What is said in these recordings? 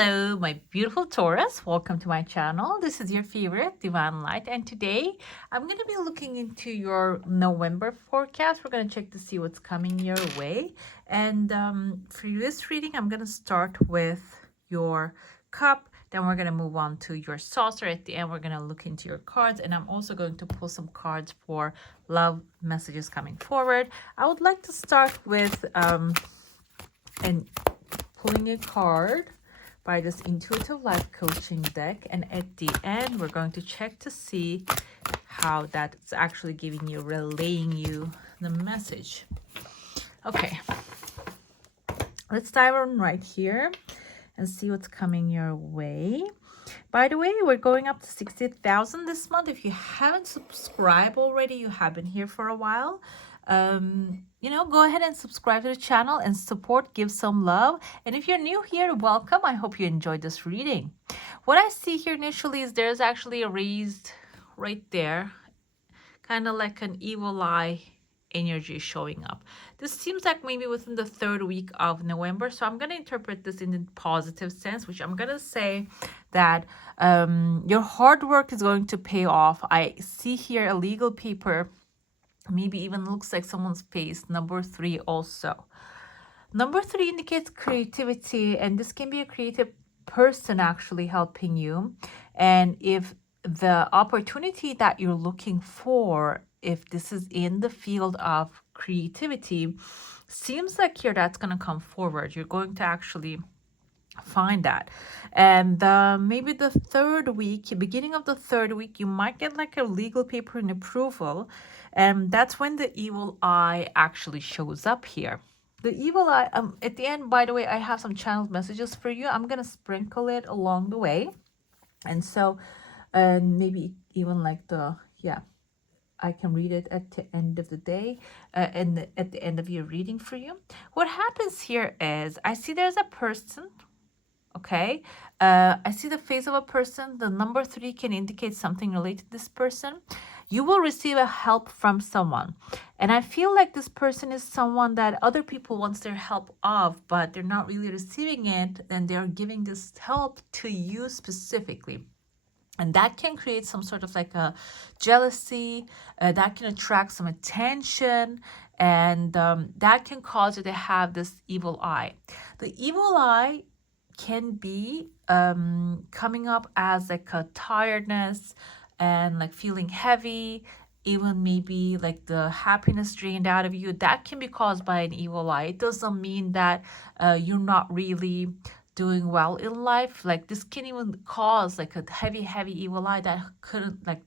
Hello, my beautiful Taurus. Welcome to my channel. This is your favorite Divine Light, and today I'm going to be looking into your November forecast. We're going to check to see what's coming your way. And for this reading, I'm going to start with your cup. Then we're going to move on to your saucer. At the end, we're going to look into your cards, and I'm also going to pull some cards for love messages coming forward. I would like to start with pulling a card by this intuitive life coaching deck, and at the end we're going to check to see how that's actually giving you, relaying you the message. Okay, let's dive on right here and see what's coming your way. By the way, we're going up to 60,000 this month. If you haven't subscribed already, you have been here for a while, go ahead and subscribe to the channel and support, give some love. And if you're new here, welcome. I hope you enjoyed this reading. What I see here initially is there's actually a raised right there, kind of like an evil eye energy showing up. This seems like maybe within the third week of November. So I'm going to interpret this in the positive sense, which I'm going to say that your hard work is going to pay off. I see here a legal paper, maybe even looks like someone's face. Number 3 also. Number 3 indicates creativity, and this can be a creative person actually helping you. And if the opportunity that you're looking for, if this is in the field of creativity, seems like here that's going to come forward. You're going to actually find that. And maybe the third week, beginning of the third week, you might get like a legal paper and approval, and that's when the evil eye actually shows up here. The evil eye, at the end, by the way, I have some channeled messages for you. I'm gonna sprinkle it along the way, and so maybe even like I can read it at the end of the day, and at the end of your reading for you. What happens here is I see there's a person. Okay, I see the face of a person. The number 3 can indicate something related to this person. You will receive a help from someone. And I feel like this person is someone that other people want their help of, but they're not really receiving it. And they're giving this help to you specifically. And that can create some sort of like a jealousy. That can attract some attention. And that can cause you to have this evil eye. The evil eye can be coming up as like a tiredness and like feeling heavy, even maybe like the happiness drained out of you. That can be caused by an evil eye. It doesn't mean that you're not really doing well in life. Like this can even cause like a heavy evil eye that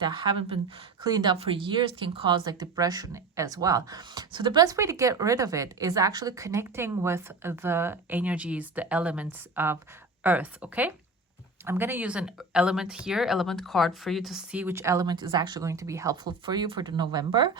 haven't been cleaned up for years, can cause like depression as well. So the best way to get rid of it is actually connecting with the energies, the elements of earth. Okay, I'm going to use an element here, element card, for you to see which element is actually going to be helpful for you for the November.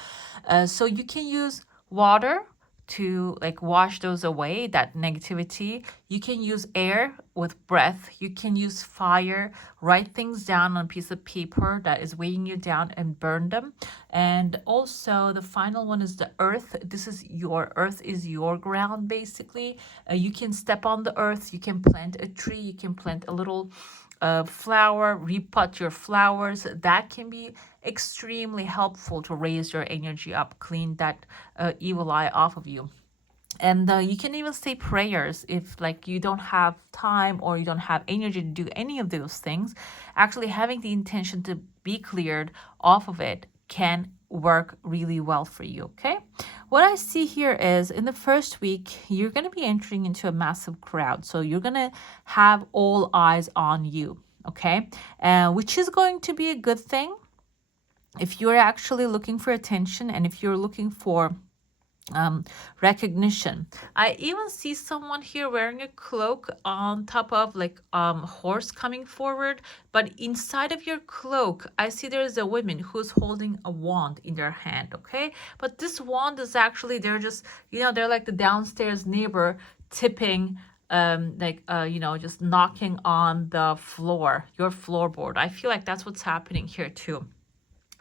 So you can use water to like wash those away, that negativity. You can use air with breath. You can use fire, write things down on a piece of paper that is weighing you down and burn them. And also the final one is the earth. This is your earth, is your ground basically. You can step on the earth, you can plant a tree, you can plant a little flower, repot your flowers. That can be extremely helpful to raise your energy up, clean that evil eye off of you. And you can even say prayers if like you don't have time or you don't have energy to do any of those things. Actually having the intention to be cleared off of it can work really well for you. Okay, what I see here is in the first week you're going to be entering into a massive crowd, so you're going to have all eyes on you. Okay, which is going to be a good thing if you're actually looking for attention and if you're looking for recognition. I even see someone here wearing a cloak on top of like horse coming forward, but inside of your cloak I see there's a woman who's holding a wand in their hand. Okay, but this wand is actually, they're just, they're like the downstairs neighbor tipping, just knocking on the floor, your floorboard. I feel like that's what's happening here too.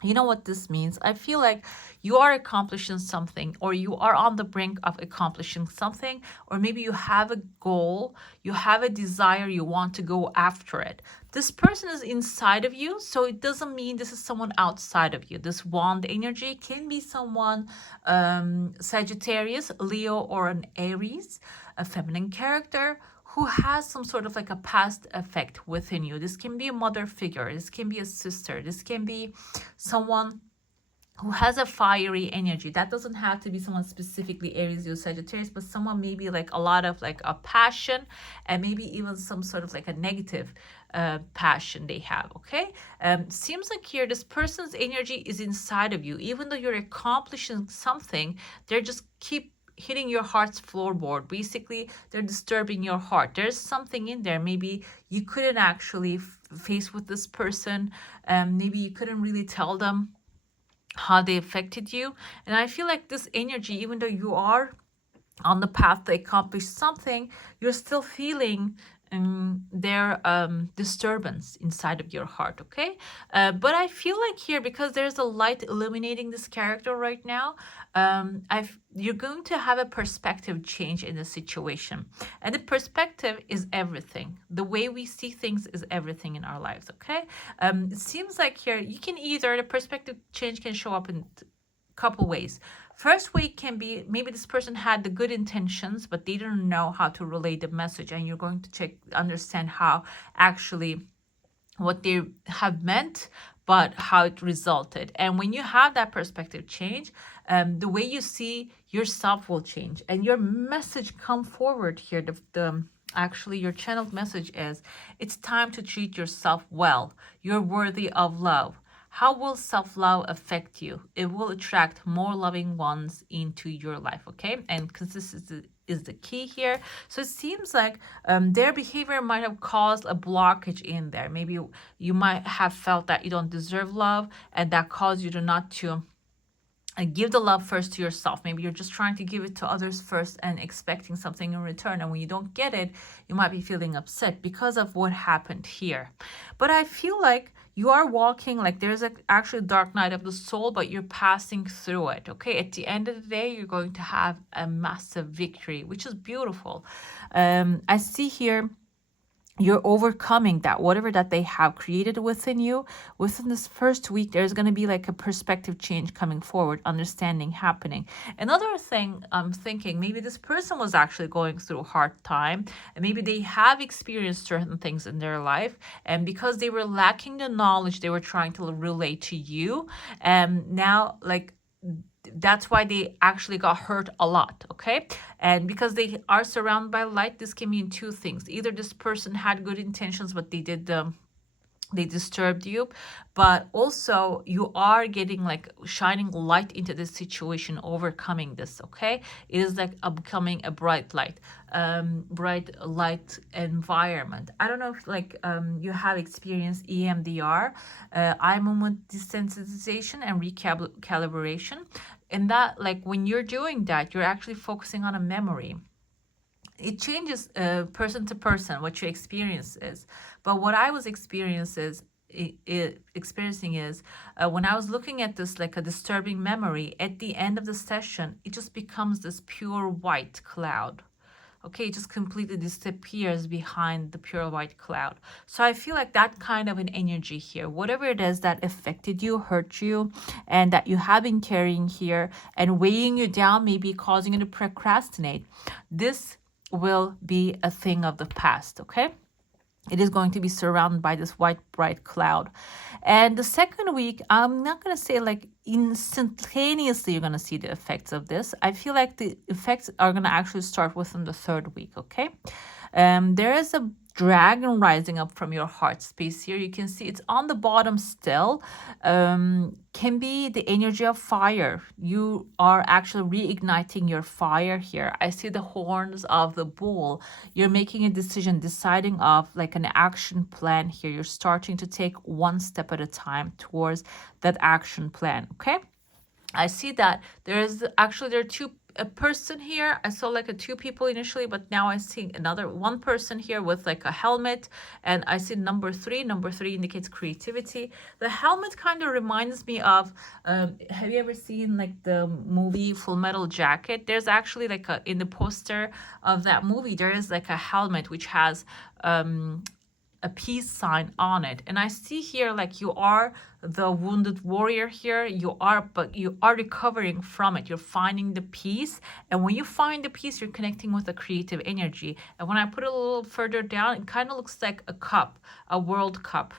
You know what this means? I feel like you are accomplishing something, or you are on the brink of accomplishing something, or maybe you have a goal, you have a desire, you want to go after it. This person is inside of you, so it doesn't mean this is someone outside of you. This wand energy can be someone, Sagittarius, Leo, or an Aries, a feminine character who has some sort of like a past effect within you. This can be a mother figure, this can be a sister, this can be someone who has a fiery energy. That doesn't have to be someone specifically Aries or Sagittarius, but someone maybe like a lot of like a passion, and maybe even some sort of like a negative passion they have. Okay, seems like here this person's energy is inside of you. Even though you're accomplishing something, they're just keep hitting your heart's floorboard. Basically, they're disturbing your heart. There's something in there. Maybe you couldn't actually face with this person. Maybe you couldn't really tell them how they affected you. And I feel like this energy, even though you are on the path to accomplish something, you're still feeling their disturbance inside of your heart. Okay, but I feel like here, because there's a light illuminating this character right now, you're going to have a perspective change in the situation, and the perspective is everything. The way we see things is everything in our lives. Okay, it seems like here you can either, the perspective change can show up in couple ways. First way can be maybe this person had the good intentions, but they didn't know how to relay the message, and you're going to understand how actually what they have meant, but how it resulted. And when you have that perspective change, the way you see yourself will change, and your message come forward here. Actually, your channeled message is, it's time to treat yourself well. You're worthy of love. How will self-love affect you? It will attract more loving ones into your life, okay? And consistency is the key here. So it seems like their behavior might have caused a blockage in there. Maybe you might have felt that you don't deserve love, and that caused you to not to give the love first to yourself. Maybe you're just trying to give it to others first and expecting something in return. And when you don't get it, you might be feeling upset because of what happened here. But I feel like you are walking, like there's actually a dark night of the soul, but you're passing through it. Okay, at the end of the day, you're going to have a massive victory, which is beautiful. I see here you're overcoming that, whatever that they have created within you. Within this first week, there's going to be like a perspective change coming forward, understanding happening. Another thing I'm thinking, maybe this person was actually going through a hard time, and maybe they have experienced certain things in their life, and because they were lacking the knowledge they were trying to relate to you, and now like that's why they actually got hurt a lot. Okay, and because they are surrounded by light, this can mean two things. Either this person had good intentions, but they disturbed you, but also you are getting like shining light into this situation, overcoming this. Okay, it is like becoming a bright light environment. I don't know if like you have experienced EMDR, eye movement desensitization and recalibration, and that like when you're doing that, you're actually focusing on a memory. It changes person to person what your experience is, but what I was experiencing is when I was looking at this like a disturbing memory, at the end of the session it just becomes this pure white cloud. Okay, it just completely disappears behind the pure white cloud. So I feel like that kind of an energy here, whatever it is that affected you, hurt you, and that you have been carrying here and weighing you down, maybe causing you to procrastinate, this will be a thing of the past. Okay, it is going to be surrounded by this white bright cloud. And the second week, I'm not going to say like instantaneously you're going to see the effects of this. I feel like the effects are going to actually start within the third week. Okay, there is a dragon rising up from your heart space here. You can see it's on the bottom still. Can be the energy of fire. You are actually reigniting your fire here. I see the horns of the bull. You're making a decision, deciding of like an action plan here. You're starting to take one step at a time towards that action plan. Okay, I see that there are two a person here. I saw like a two people initially, but now I see another one person here with like a helmet, and I see number three. Number three indicates creativity. The helmet kind of reminds me of, have you ever seen like the movie Full Metal Jacket? There's actually like a, in the poster of that movie, there is like a helmet which has a peace sign on it. And I see here like you are the wounded warrior here. You are, but you are recovering from it. You're finding the peace. And when you find the peace, you're connecting with a creative energy. And when I put it a little further down, it kind of looks like a cup, a world cup.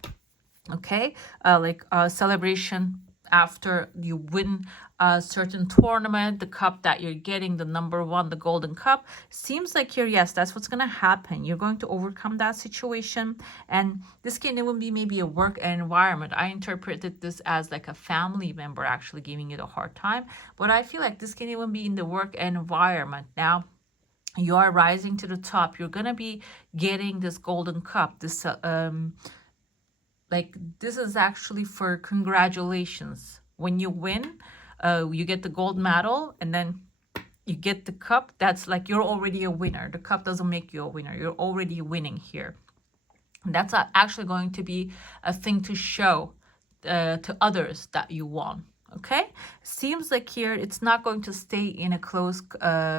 Okay, like a celebration after you win a certain tournament, the cup that you're getting, the number one, the golden cup. Seems like here, yes, that's what's going to happen. You're going to overcome that situation. And this can even be maybe a work environment. I interpreted this as like a family member actually giving you a hard time. But I feel like this can even be in the work environment. Now, you are rising to the top. You're going to be getting this golden cup, this like this is actually for congratulations. When you win, you get the gold medal, and then you get the cup. That's like you're already a winner. The cup doesn't make you a winner. You're already winning here. And that's actually going to be a thing to show to others that you won. Okay, seems like here it's not going to stay in a close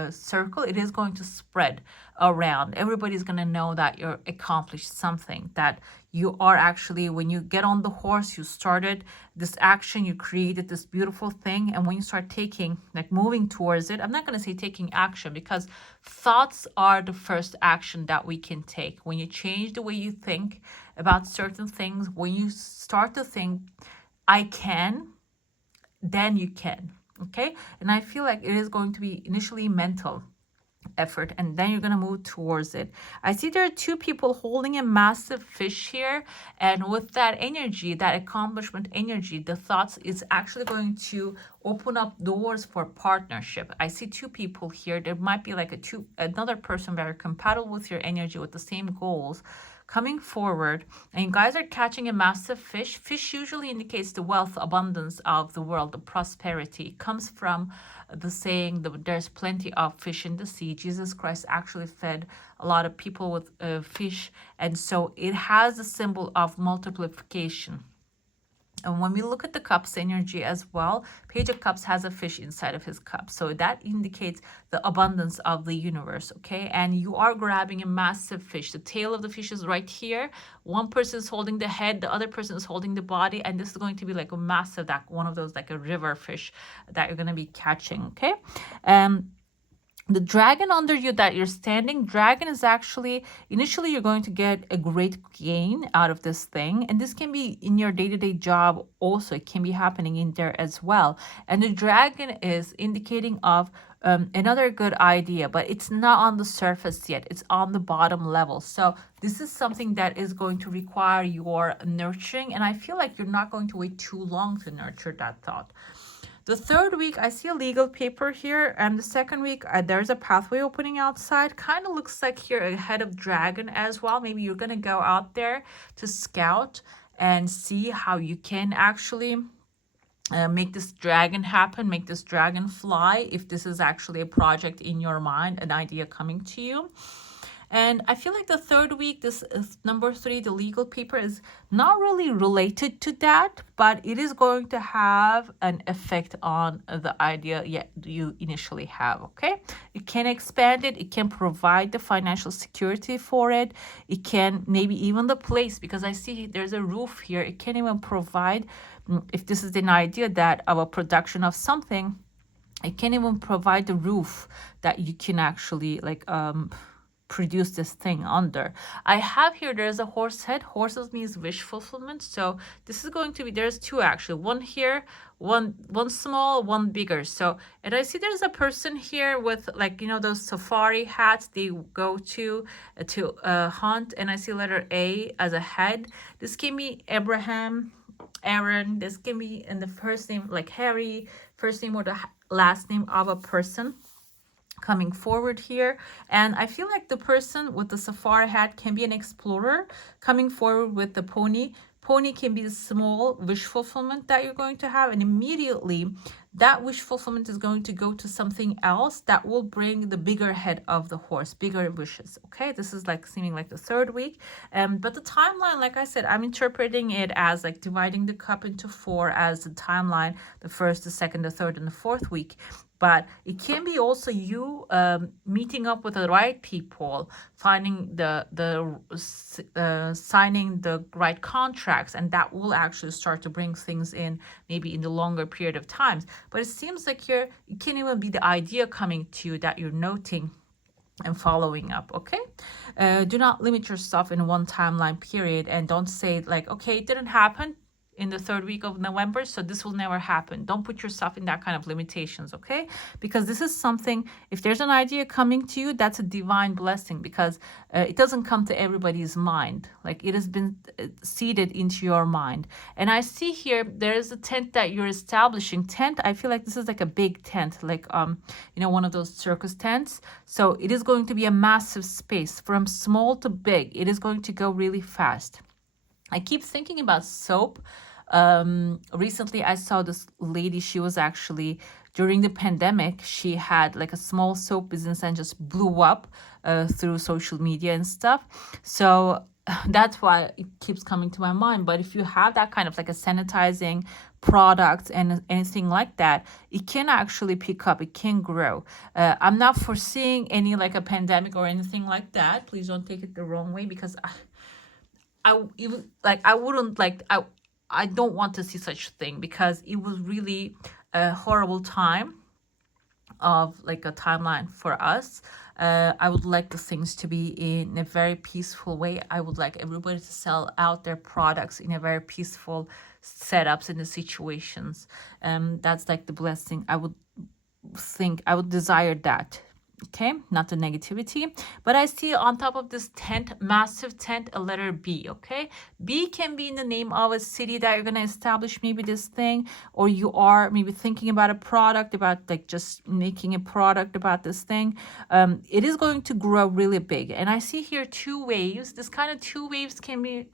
circle. It is going to spread around. Everybody's going to know that you're accomplished something, that you are actually, when you get on the horse, you started this action, you created this beautiful thing. And when you start taking, like moving towards it, I'm not going to say taking action, because thoughts are the first action that we can take. When you change the way you think about certain things, when you start to think, I can, then you can. Okay, and I feel like it is going to be initially mental effort, and then you're going to move towards it. I see there are two people holding a massive fish here, and with that energy, that accomplishment energy, the thoughts is actually going to open up doors for partnership. I see two people here. There might be like another person very compatible with your energy, with the same goals, coming forward, and you guys are catching a massive fish. Fish usually indicates the wealth, abundance of the world, the prosperity. It comes from the saying that there's plenty of fish in the sea. Jesus Christ actually fed a lot of people with fish, and so it has a symbol of multiplication. And when we look at the cups energy as well, Page of Cups has a fish inside of his cup. So that indicates the abundance of the universe, okay? And you are grabbing a massive fish. The tail of the fish is right here. One person is holding the head, the other person is holding the body. And this is going to be like a massive, like one of those, like a river fish that you're going to be catching, okay? The dragon under you that you're standing, dragon is actually, initially you're going to get a great gain out of this thing. And this can be in your day-to-day job also. It can be happening in there as well. And the dragon is indicating of another good idea, but it's not on the surface yet. It's on the bottom level. So this is something that is going to require your nurturing. And I feel like you're not going to wait too long to nurture that thought. The third week, I see a legal paper here. And the second week, there's a pathway opening outside. Kind of looks like here a head of dragon as well. Maybe you're going to go out there to scout and see how you can actually make this dragon happen, make this dragon fly. If this is actually a project in your mind, an idea coming to you. And I feel like the third week, this is number 3, the legal paper, is not really related to that, but it is going to have an effect on the idea you initially have, okay? It can expand it. It can provide the financial security for it. It can maybe even the place, because I see there's a roof here. It can even provide, if this is an idea that of a production of something, it can even provide the roof that you can actually like produce this thing under. I have here, there's a horse head. Horses means wish fulfillment. So this is going to be, there's two actually, one here, one small, one bigger. So, and I see there's a person here with like, you know, those safari hats they go to hunt. And I see letter A as a head. This can be Abraham, Aaron. This can be in the first name like Harry, first name or the last name of a person coming forward here. And I feel like the person with the safari hat can be an explorer coming forward with the pony. Pony can be the small wish fulfillment that you're going to have, and immediately that wish fulfillment is going to go to something else that will bring the bigger head of the horse, bigger wishes. Okay, this is like seeming like the third week. But the timeline, like I said, I'm interpreting it as like dividing the cup into four as the timeline, the first, the second, the third, and the fourth week. But it can be also you meeting up with the right people, finding signing the right contracts, and that will actually start to bring things in maybe in the longer period of times. But it seems like it can even be the idea coming to you that you're noting and following up. Okay, do not limit yourself in one timeline period, and don't say like, okay, it didn't happen in the third week of November, so this will never happen. Don't put yourself in that kind of limitations, okay? Because this is something, if there's an idea coming to you, that's a divine blessing, because it doesn't come to everybody's mind. Like, it has been seeded into your mind. And I see here there is a tent that you're establishing. Tent, I feel like this is like a big tent, like one of those circus tents. So it is going to be a massive space from small to big. It is going to go really fast. I keep thinking about soap. Recently, I saw this lady. She was actually, during the pandemic, she had like a small soap business and just blew up through social media and stuff. So that's why it keeps coming to my mind. But if you have that kind of like a sanitizing product and anything like that, it can actually pick up, it can grow. I'm not foreseeing any like a pandemic or anything like that. Please don't take it the wrong way, because I don't want to see such thing, because it was really a horrible time of like a timeline for us. I would like the things to be in a very peaceful way. I would like everybody to sell out their products in a very peaceful setups in the situations. That's like the blessing. I would desire that. Okay, not the negativity. But I see on top of this tent, massive tent, a letter B. Okay, B can be in the name of a city that you're going to establish maybe this thing, or you are maybe thinking about a product, about like just making a product about this thing. It is going to grow really big. And I see here two waves. This kind of two waves can be,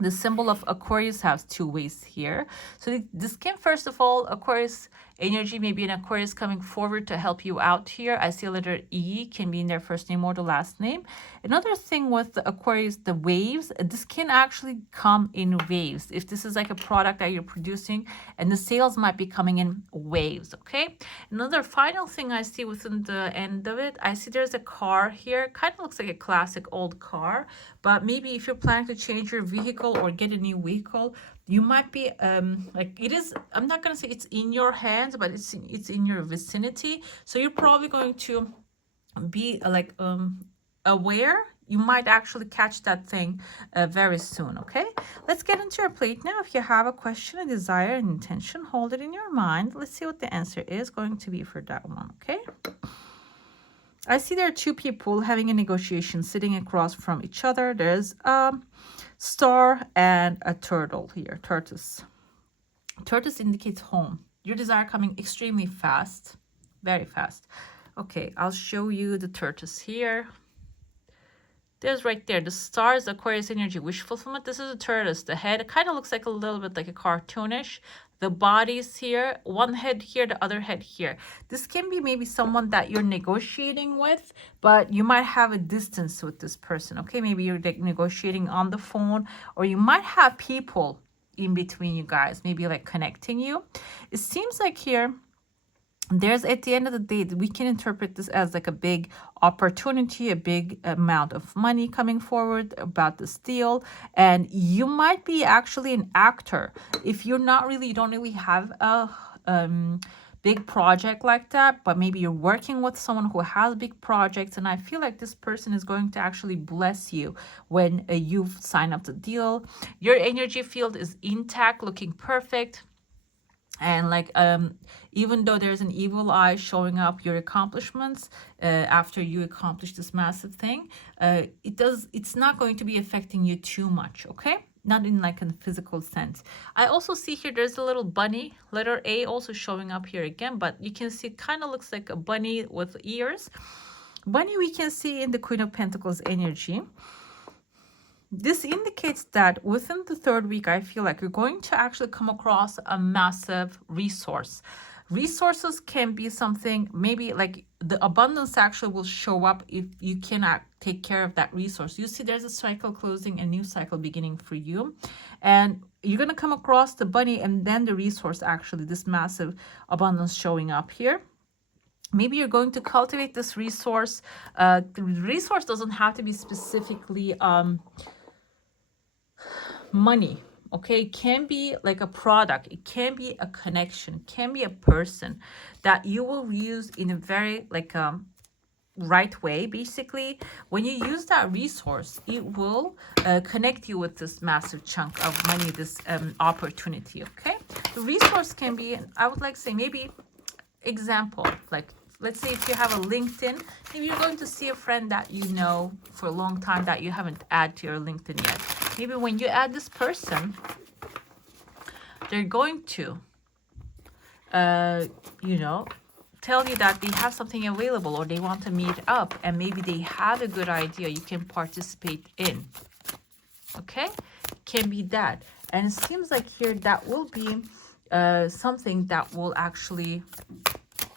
the symbol of Aquarius has two waves here. So this can, first of all, Aquarius energy, maybe an Aquarius coming forward to help you out here. I see a letter E can be in their first name or the last name. Another thing with the Aquarius, the waves, this can actually come in waves. If this is like a product that you're producing, and the sales might be coming in waves, okay? Another final thing I see within the end of it, I see there's a car here. Kind of looks like a classic old car, but maybe if you're planning to change your vehicle or get a new vehicle, you might be like, it is, I'm not going to say it's in your hands, but it's in your vicinity. So you're probably going to be like aware. You might actually catch that thing very soon. Okay, let's get into your plate now. If you have a question, a desire, an intention, hold it in your mind. Let's see what the answer is going to be for that one. Okay, I see there are two people having a negotiation sitting across from each other. There's star and a turtle here, tortoise. Tortoise indicates home. Your desire coming extremely fast, very fast. Okay, I'll show you the tortoise here. There's right there, the stars, Aquarius energy, wish fulfillment. This is a tortoise. The head kind of looks like a little bit like a cartoonish. The body's here, one head here, the other head here. This can be maybe someone that you're negotiating with, but you might have a distance with this person, okay? Maybe you're negotiating on the phone, or you might have people in between you guys, maybe like connecting you. It seems like here, there's, at the end of the day, we can interpret this as like a big opportunity, a big amount of money coming forward about this deal. And you might be actually an actor. If you're not really, you don't really have a big project like that, but maybe you're working with someone who has big projects. And I feel like this person is going to actually bless you when you've signed up the deal. Your energy field is intact, looking perfect. And like, even though there's an evil eye showing up your accomplishments after you accomplish this massive thing, it's not going to be affecting you too much, okay? Not in like a physical sense. I also see here there's a little bunny, letter A also showing up here again, but you can see it kind of looks like a bunny with ears. Bunny we can see in the Queen of Pentacles energy. This indicates that within the third week, I feel like you're going to actually come across a massive resource. Resources can be something, maybe like the abundance actually will show up if you cannot take care of that resource. You see, there's a cycle closing, a new cycle beginning for you. And you're going to come across the bunny and then the resource, actually, this massive abundance showing up here. Maybe you're going to cultivate this resource. The resource doesn't have to be specifically money. Okay, it can be like a product, it can be a connection, it can be a person that you will use in a very like right way. Basically, when you use that resource, it will connect you with this massive chunk of money, this opportunity. Okay, the resource can be, I would like to say, maybe example, like let's say if you have a LinkedIn, maybe you're going to see a friend that you know for a long time that you haven't added to your LinkedIn yet. Maybe when you add this person, they're going to, you know, tell you that they have something available or they want to meet up, and maybe they have a good idea you can participate in. Okay, can be that. And it seems like here that will be something that will actually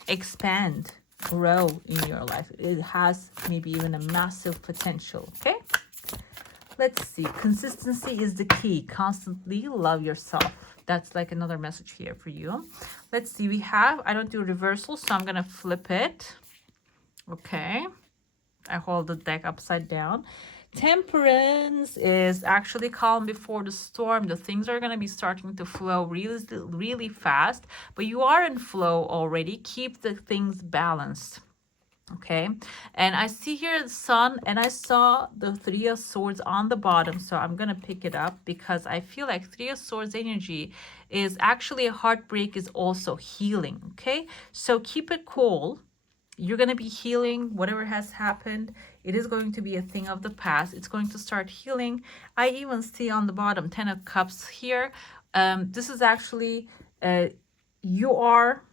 expand, grow in your life. It has maybe even a massive potential. Okay, let's see. Consistency is the key. Constantly love yourself. That's like another message here for you. Let's see. We have, I don't do reversal, so I'm gonna flip it. Okay, I hold the deck upside down. Temperance is actually calm before the storm. The things are going to be starting to flow really fast, but you are in flow already. Keep the things balanced. Okay, and I see here the sun, and I saw the Three of Swords on the bottom, so I'm gonna pick it up because I feel like Three of Swords energy is actually a heartbreak is also healing. Okay, so keep it cool. You're going to be healing whatever has happened. It is going to be a thing of the past. It's going to start healing. I even see on the bottom 10 of Cups here. This is actually, you are,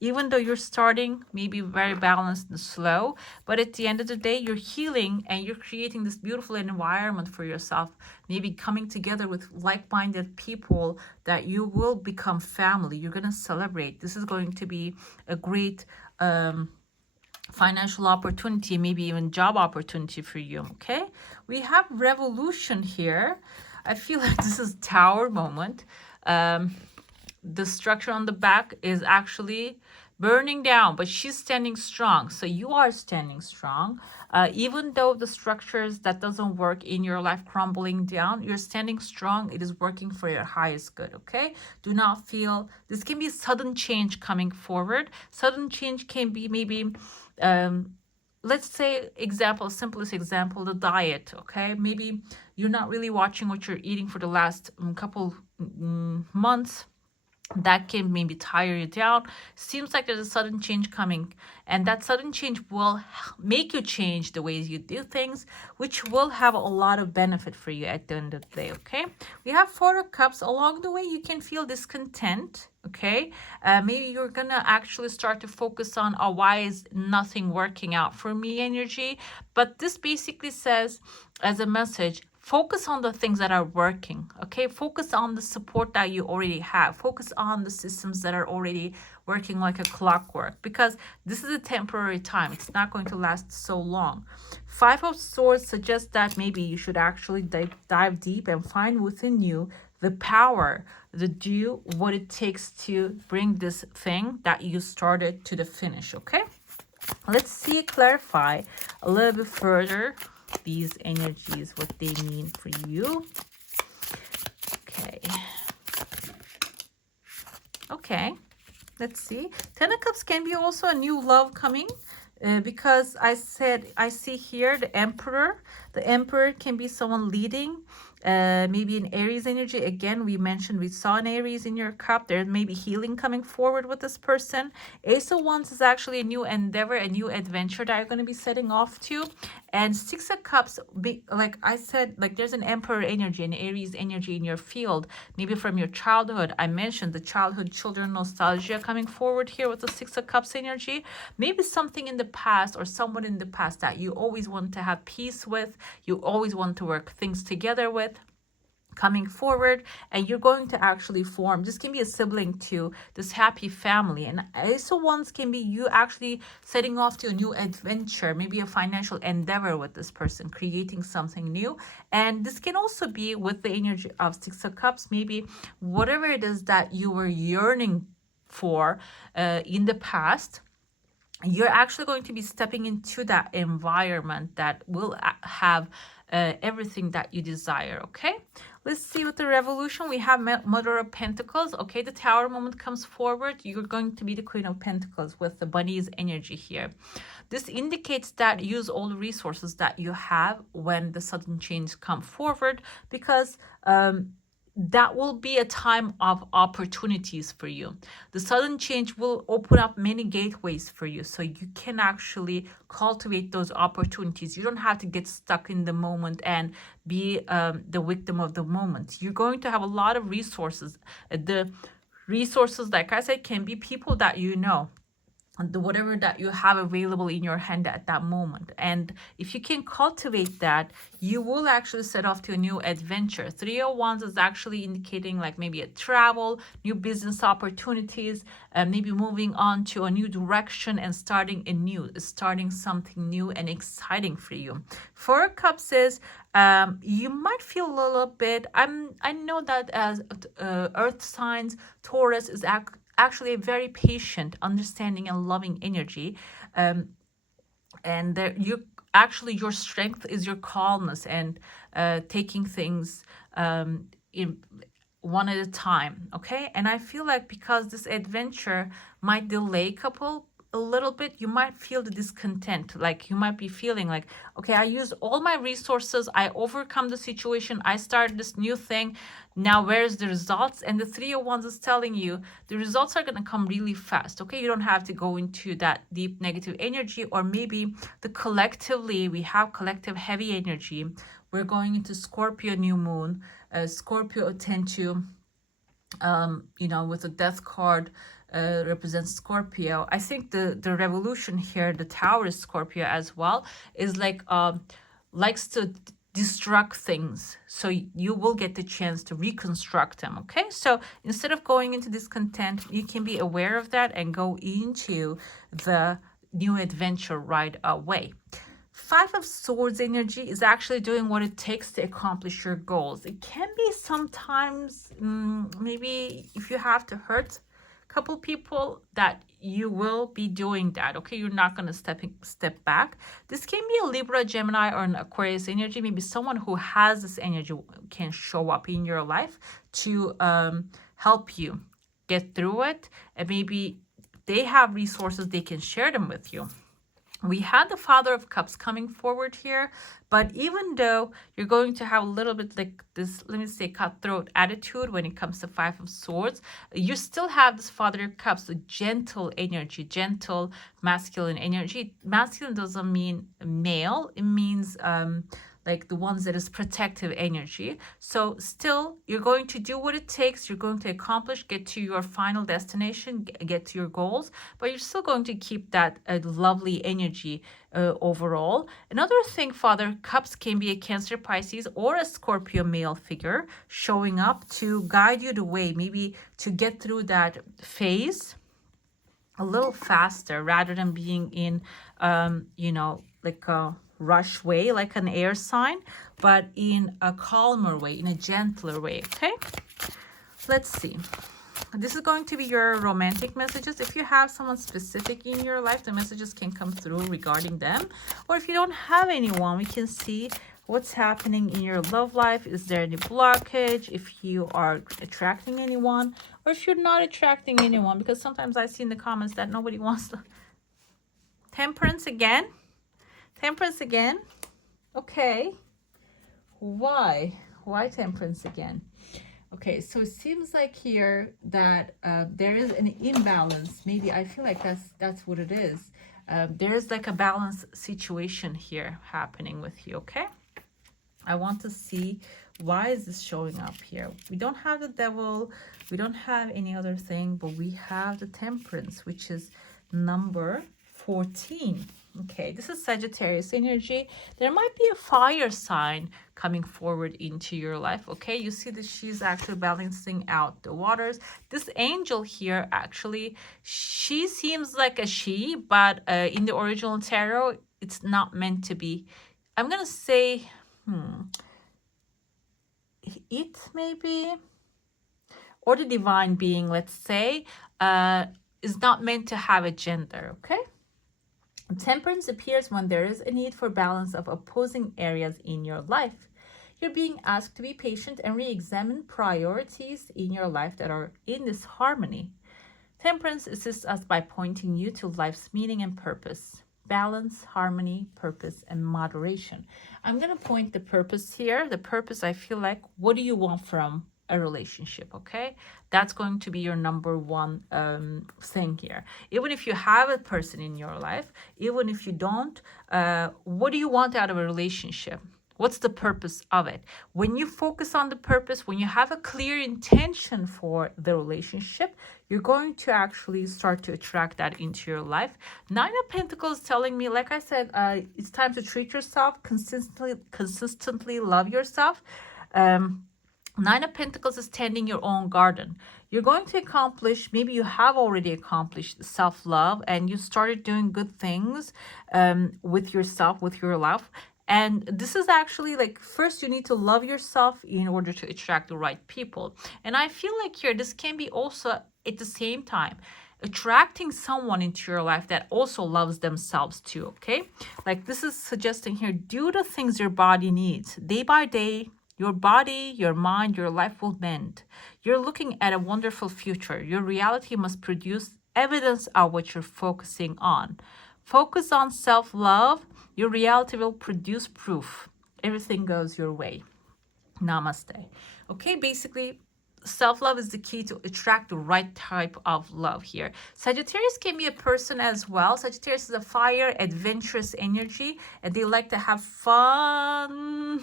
even though you're starting maybe very balanced and slow, but at the end of the day, you're healing and you're creating this beautiful environment for yourself, maybe coming together with like-minded people that you will become family. You're going to celebrate. This is going to be a great financial opportunity, maybe even job opportunity for you. Okay, we have revolution here. I feel like this is Tower moment. The structure on the back is actually burning down, but she's standing strong. So you are standing strong. Even though the structures that doesn't work in your life crumbling down, you're standing strong. It is working for your highest good. Okay, do not feel, this can be sudden change coming forward. Sudden change can be maybe let's say example, simplest example, the diet. Okay, maybe you're not really watching what you're eating for the last couple months. That can maybe tire you down. Seems like there's a sudden change coming, and that sudden change will make you change the ways you do things, which will have a lot of benefit for you at the end of the day. Okay, we have Four of Cups. Along the way you can feel discontent. Okay, maybe you're gonna actually start to focus on, oh, why is nothing working out for me energy. But this basically says as a message, focus on the things that are working. Okay, focus on the support that you already have. Focus on the systems that are already working like a clockwork, because this is a temporary time. It's not going to last so long. Five of Swords suggests that maybe you should actually dive deep and find within you the power to do what it takes to bring this thing that you started to the finish. Okay, let's see, clarify a little bit further these energies, what they mean for you. Okay, let's see. Ten of Cups can be also a new love coming, because I see here the Emperor. The Emperor can be someone leading, maybe an Aries energy. Again, we saw an Aries in your cup. There may be healing coming forward with this person. Ace of Wands is actually a new endeavor, a new adventure that you're going to be setting off to. And Six of Cups, like I said, like there's an Emperor energy, an Aries energy in your field, maybe from your childhood. I mentioned the childhood children nostalgia coming forward here with the Six of Cups energy. Maybe something in the past or someone in the past that you always want to have peace with, you always want to work things together with. coming forward, and you're going to actually form, this can be a sibling to this happy family. And also ones can be you actually setting off to a new adventure, maybe a financial endeavor with this person, creating something new. And this can also be with the energy of Six of Cups, maybe whatever it is that you were yearning for in the past, you're actually going to be stepping into that environment that will have everything that you desire. Okay, let's see with the revolution. We have Mother of Pentacles. Okay, the Tower moment comes forward. You're going to be the Queen of Pentacles with the Bunny's energy here. This indicates that use all the resources that you have when the sudden change come forward, because that will be a time of opportunities for you. The sudden change will open up many gateways for you, so you can actually cultivate those opportunities. You don't have to get stuck in the moment and be the victim of the moment. You're going to have a lot of resources. The resources, like I said, can be people that you know, whatever that you have available in your hand at that moment. And if you can cultivate that, you will actually set off to a new adventure. Three of Wands is actually indicating like maybe a travel, new business opportunities, maybe moving on to a new direction and starting something new and exciting for you. Four of Cups is you might feel a little bit, I know that as earth signs, Taurus is actually a very patient, understanding and loving energy, and there you actually, your strength is your calmness and taking things in one at a time. Okay, and I feel like because this adventure might delay couple a little bit, you might feel the discontent, like you might be feeling like, okay, I used all my resources, I overcome the situation, I started this new thing, now where's the results? And the Three of Wands is telling you the results are going to come really fast. Okay, you don't have to go into that deep negative energy, or maybe collectively we have collective heavy energy. We're going into Scorpio new moon. Scorpio tend to with the death card represents Scorpio. I think the revolution here, the Tower is Scorpio as well, is like likes to destruct things, so you will get the chance to reconstruct them. Okay, so instead of going into discontent, you can be aware of that and go into the new adventure right away. Five of Swords energy is actually doing what it takes to accomplish your goals. It can be sometimes, maybe if you have to hurt a couple people, that you will be doing that. Okay, you're not going to step back. This can be a Libra, Gemini, or an Aquarius energy. Maybe someone who has this energy can show up in your life to help you get through it. And maybe they have resources, they can share them with you. We had the Father of Cups coming forward here, but even though you're going to have a little bit like this, let me say, cutthroat attitude when it comes to Five of Swords, you still have this Father of Cups, the gentle energy, gentle masculine energy. Masculine doesn't mean male, it means like the ones that is protective energy. So still, you're going to do what it takes. You're going to accomplish, get to your final destination, get to your goals, but you're still going to keep that lovely energy overall. Another thing, Father Cups can be a Cancer, Pisces, or a Scorpio male figure showing up to guide you the way, maybe to get through that phase a little faster, rather than being in, like a rush way, like an air sign, but in a calmer way, in a gentler way. Okay, let's see. This is going to be your romantic messages. If you have someone specific in your life, the messages can come through regarding them. Or if you don't have anyone, we can see what's happening in your love life. Is there any blockage? If you are attracting anyone, or if you're not attracting anyone, because sometimes I see in the comments that nobody wants to. Temperance again. Temperance again. Okay. Why? Why Temperance again? Okay, so it seems like here that there is an imbalance. Maybe I feel like that's what it is. There is like a balance situation here happening with you, okay? I want to see, why is this showing up here? We don't have the Devil. We don't have any other thing, but we have the Temperance, which is number 14. Okay, this is Sagittarius energy. There might be a fire sign coming forward into your life. Okay, you see that she's actually balancing out the waters. This angel here, actually, she seems like a she, but in the original tarot, it's not meant to be. I'm gonna say, it maybe, or the divine being, let's say, is not meant to have a gender. Okay. Temperance appears when there is a need for balance of opposing areas in your life. You're being asked to be patient and re-examine priorities in your life that are in disharmony. Temperance assists us by pointing you to life's meaning and purpose. Balance, harmony, purpose, and moderation. I'm going to point the purpose here. The purpose, I feel like, what do you want from a relationship? Okay, that's going to be your number one thing here. Even if you have a person in your life, even if you don't, what do you want out of a relationship? What's the purpose of it? When you focus on the purpose, when you have a clear intention for the relationship, you're going to actually start to attract that into your life. Nine of Pentacles telling me, like I said, it's time to treat yourself, consistently love yourself. Nine of Pentacles is tending your own garden. You're going to accomplish, maybe you have already accomplished self-love and you started doing good things with yourself, with your life. And this is actually like, first you need to love yourself in order to attract the right people. And I feel like here, this can be also at the same time attracting someone into your life that also loves themselves too. Okay, like this is suggesting here, do the things your body needs day by day. Your body, your mind, your life will mend. You're looking at a wonderful future. Your reality must produce evidence of what you're focusing on. Focus on self-love. Your reality will produce proof. Everything goes your way. Namaste. Okay, basically, self-love is the key to attract the right type of love here. Sagittarius can be a person as well. Sagittarius is a fire, adventurous energy, and they like to have fun.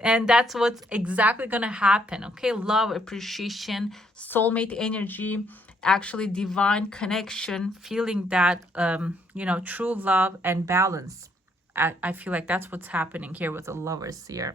And that's what's exactly going to happen. Okay, love, appreciation, soulmate energy, actually divine connection, feeling that true love and balance. I feel like that's what's happening here with the lovers here.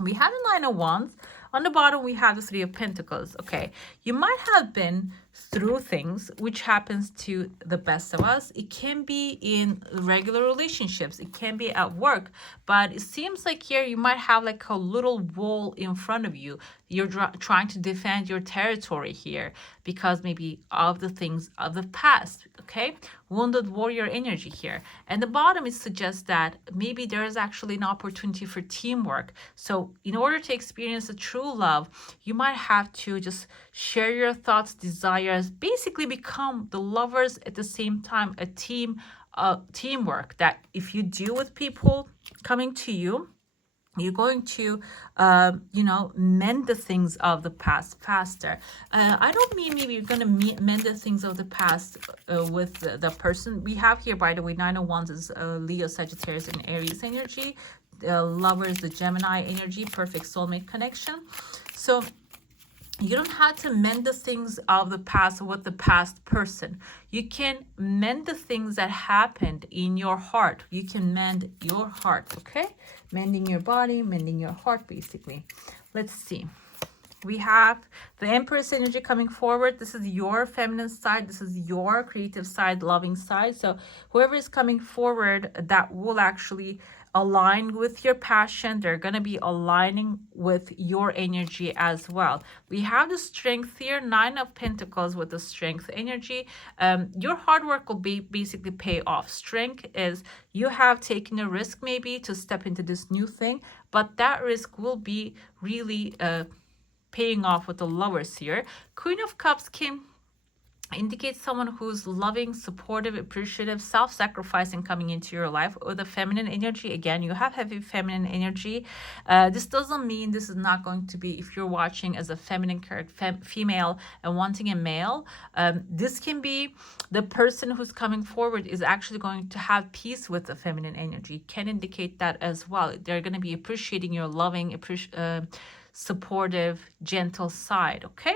We have the Nine of Wands. On the bottom, we have the Three of Pentacles. Okay, you might have been through things, which happens to the best of us. It can be in regular relationships. It can be at work. But it seems like here you might have like a little wall in front of you. You're trying to defend your territory here because maybe of the things of the past. Okay, wounded warrior energy here. And the bottom, it suggests that maybe there is actually an opportunity for teamwork. So in order to experience a true love, you might have to just share your thoughts, desires, basically become the lovers at the same time, a teamwork that if you deal with people coming to you, you're going to mend the things of the past faster. I don't mean maybe you're going to mend the things of the past with the person we have here. By the way, 9 of Wands is Leo, Sagittarius, and Aries energy. Lovers, the Gemini energy, perfect soulmate connection. So you don't have to mend the things of the past with the past person. You can mend the things that happened in your heart. You can mend your heart, okay? Mending your body, mending your heart, basically. Let's see. We have the Empress energy coming forward. This is your feminine side. This is your creative side, loving side. So whoever is coming forward, that will actually align with your passion. They're going to be aligning with your energy as well. We have the strength here, 9 of Pentacles with the strength energy. Your hard work will be basically pay off. Strength is you have taken a risk maybe to step into this new thing, but that risk will be really paying off with the lovers here. Queen of Cups can indicate someone who's loving, supportive, appreciative, self-sacrificing coming into your life. Or the feminine energy, again, you have heavy feminine energy. This doesn't mean this is not going to be, if you're watching as a feminine character, female and wanting a male, this can be the person who's coming forward is actually going to have peace with the feminine energy. Can indicate that as well. They're going to be appreciating your loving, supportive, gentle side. Okay,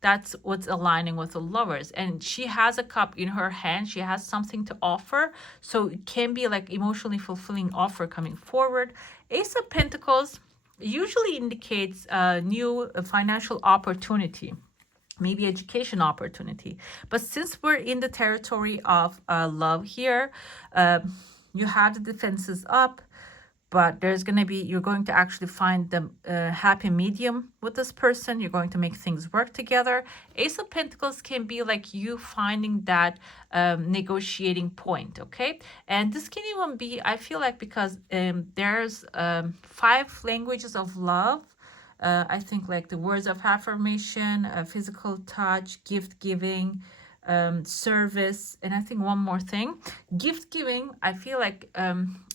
That's what's aligning with the lovers. And she has a cup in her hand. She has something to offer. So it can be like emotionally fulfilling offer coming forward. Ace of Pentacles usually indicates a new financial opportunity, maybe education opportunity. But since we're in the territory of love here, you have the defenses up, but there's going to be, you're going to actually find the happy medium with this person. You're going to make things work together. Ace of Pentacles can be like you finding that negotiating point, okay? And this can even be, I feel like, because there's 5 languages of love. I think like the words of affirmation, physical touch, gift giving, service, and I think one more thing, gift giving. I feel like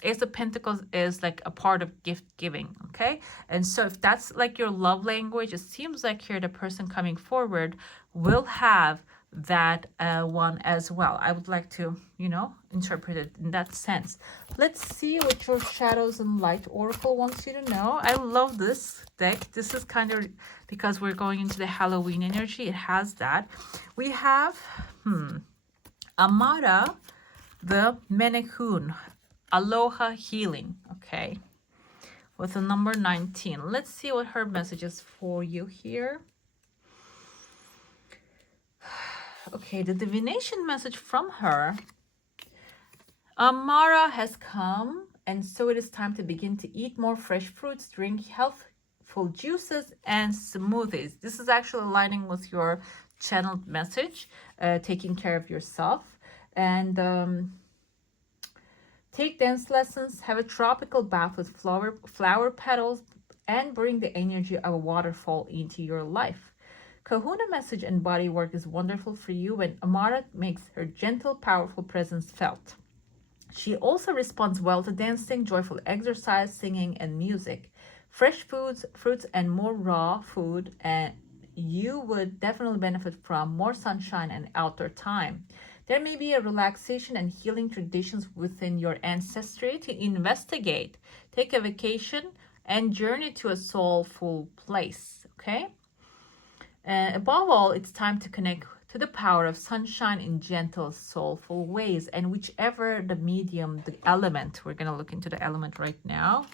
Ace of Pentacles is like a part of gift giving, okay? And so if that's like your love language, it seems like here the person coming forward will have that one as well. I would like to, you know, interpret it in that sense. Let's see what your Shadows and Light Oracle wants you to know. I love this deck. This is kind of because we're going into the Halloween energy. It has that. We have Amara, the Menehune, Aloha Healing, okay, with the number 19. Let's see what her message is for you here. Okay, the divination message from her. Amara has come, and so it is time to begin to eat more fresh fruits, drink healthful juices and smoothies. This is actually aligning with your channeled message, taking care of yourself. And take dance lessons, have a tropical bath with flower petals, and bring the energy of a waterfall into your life. Kahuna message and body work is wonderful for you when Amara makes her gentle, powerful presence felt. She also responds well to dancing, joyful exercise, singing, and music. Fresh foods, fruits, and more raw food, and you would definitely benefit from more sunshine and outdoor time. There may be a relaxation and healing traditions within your ancestry to investigate. Take a vacation and journey to a soulful place, okay? Above all, it's time to connect to the power of sunshine in gentle, soulful ways. And whichever the medium, the element, we're going to look into the element right now.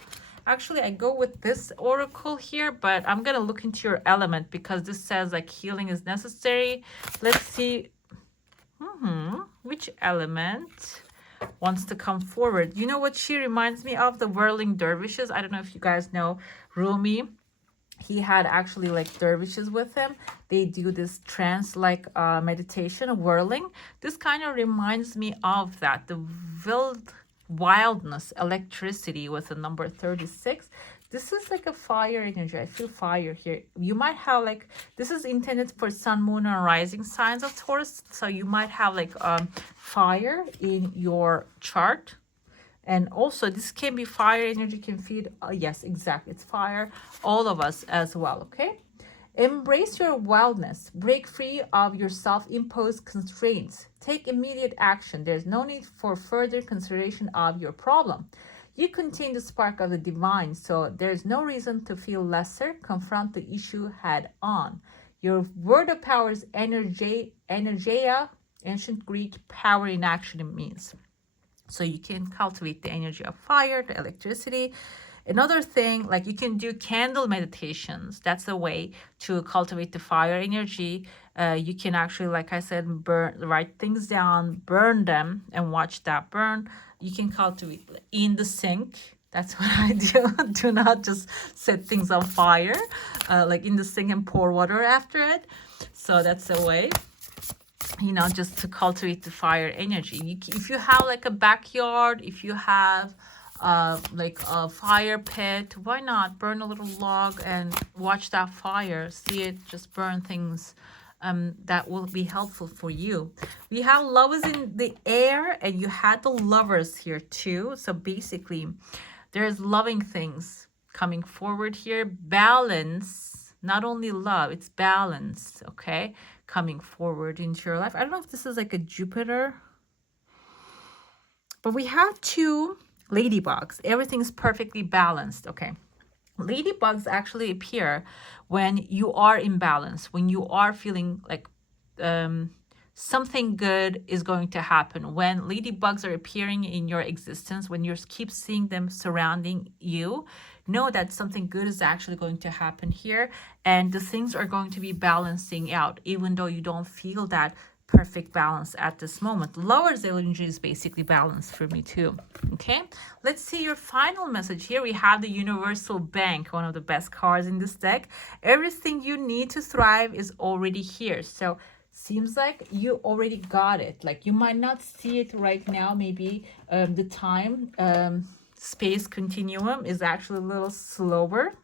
Actually, I go with this oracle here, but I'm going to look into your element because this says like healing is necessary. Let's see which element wants to come forward. You know what she reminds me of? The whirling dervishes. I don't know if you guys know Rumi. He had actually like dervishes with him. They do this trance like meditation, whirling. This kind of reminds me of that, the wildness, electricity with the number 36. This is like a fire energy. I feel fire here. You might have like, this is intended for sun, moon, and rising signs of Taurus. So you might have like fire in your chart. And also this can be fire energy, can feed, yes, exactly, it's fire, all of us as well, okay? Embrace your wildness, break free of your self-imposed constraints, take immediate action. There's no need for further consideration of your problem. You contain the spark of the divine, so there's no reason to feel lesser. Confront the issue head on. Your word of power is energeia, ancient Greek, power in action it means. So you can cultivate the energy of fire, the electricity. Another thing, like you can do candle meditations. That's a way to cultivate the fire energy. You can actually, like I said, write things down, burn them, and watch that burn. You can cultivate in the sink. That's what I do. Do not just set things on fire, like in the sink and pour water after it. So that's a way, you know, just to cultivate the fire energy. If you have like a backyard, if you have like a fire pit, why not burn a little log and watch that fire, see it just burn things that will be helpful for you. We have love is in the air, and you had the lovers here too. So basically there's loving things coming forward here. Balance, not only love, it's balance, okay, coming forward into your life. I don't know if this is like a Jupiter, but we have 2 ladybugs. Everything's perfectly balanced, okay? Ladybugs actually appear when you are in balance, when you are feeling like something good is going to happen. When ladybugs are appearing in your existence, when you keep seeing them surrounding you, know that something good is actually going to happen here, and the things are going to be balancing out, even though you don't feel that perfect balance at this moment. Lower energy is basically balance for me too. Okay, let's see your final message here. We have the Universal Bank, one of the best cards in this deck. Everything you need to thrive is already here. So seems like you already got it. Like you might not see it right now. Maybe the time space continuum is actually a little slower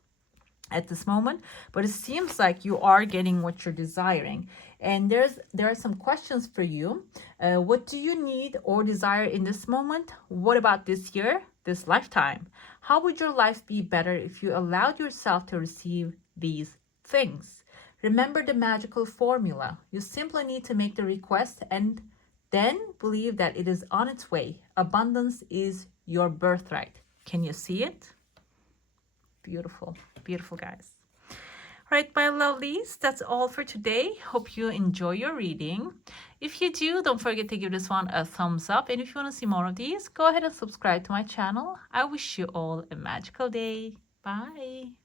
at this moment, but it seems like you are getting what you're desiring. And there are some questions for you. What do you need or desire in this moment? What about this year, this lifetime? How would your life be better if you allowed yourself to receive these things? Remember the magical formula. You simply need to make the request and then believe that it is on its way. Abundance is your birthright. Can you see it? Beautiful, beautiful, guys. All right, my lovelies, that's all for today. Hope you enjoy your reading. If you do, don't forget to give this one a thumbs up. And if you want to see more of these, go ahead and subscribe to my channel. I wish you all a magical day. Bye.